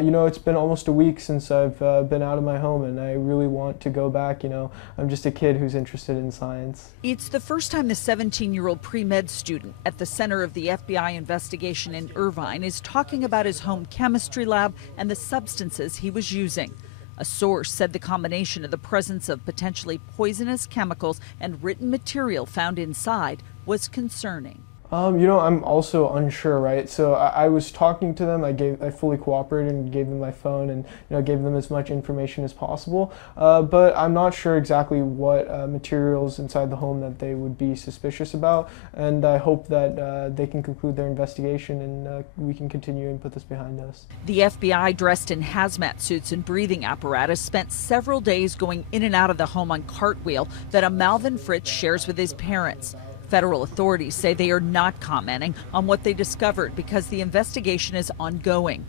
You know, it's been almost a week since I've been out of my home, and I really want to go back. You know, I'm just a kid who's interested in science. It's the first time the 17-year-old pre-med student at the center of the FBI investigation in Irvine is talking about his home chemistry lab and the substances he was using. A source said the combination of the presence of potentially poisonous chemicals and written material found inside was concerning. You know, I'm also unsure, right? So I was talking to them. I fully cooperated and gave them my phone, and gave them as much information as possible. But I'm not sure exactly what materials inside the home that they would be suspicious about. And I hope that they can conclude their investigation, and we can continue and put this behind us. The FBI, dressed in hazmat suits and breathing apparatus, spent several days going in and out of the home on cartwheel that a Malvin Fritz shares with his parents. Federal authorities say they are not commenting on what they discovered because the investigation is ongoing.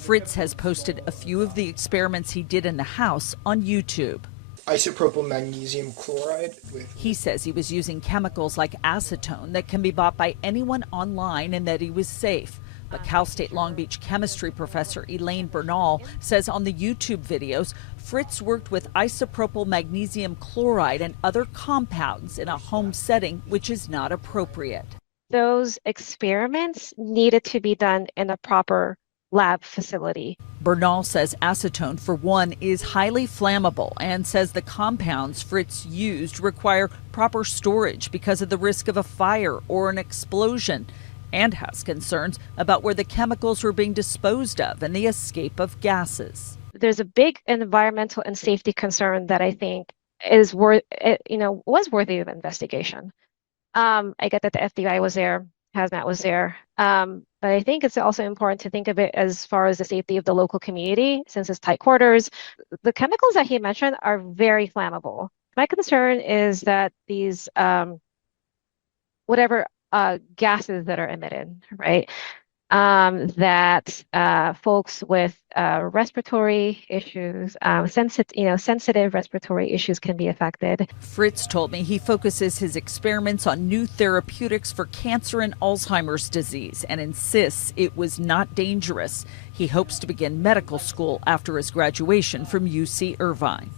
Fritz has posted a few of the experiments he did in the house on YouTube. Isopropyl magnesium chloride. He says he was using chemicals like acetone that can be bought by anyone online and that he was safe. But Cal State Long Beach chemistry professor Elaine Bernal says on the YouTube videos, Fritz worked with isopropyl magnesium chloride and other compounds in a home setting, which is not appropriate. Those experiments needed to be done in a proper lab facility. Bernal says acetone, for one, is highly flammable and says the compounds Fritz used require proper storage because of the risk of a fire or an explosion, and has concerns about where the chemicals were being disposed of and the escape of gases. There's a big environmental and safety concern that I think is was worthy of investigation. I get that the FBI was there, hazmat was there, but I think it's also important to think of it as far as the safety of the local community, since it's tight quarters. The chemicals that he mentioned are very flammable. My concern is that these gases that are emitted, right? That folks with respiratory issues, sensitive respiratory issues can be affected. Fritz told me he focuses his experiments on new therapeutics for cancer and Alzheimer's disease and insists it was not dangerous. He hopes to begin medical school after his graduation from UC Irvine.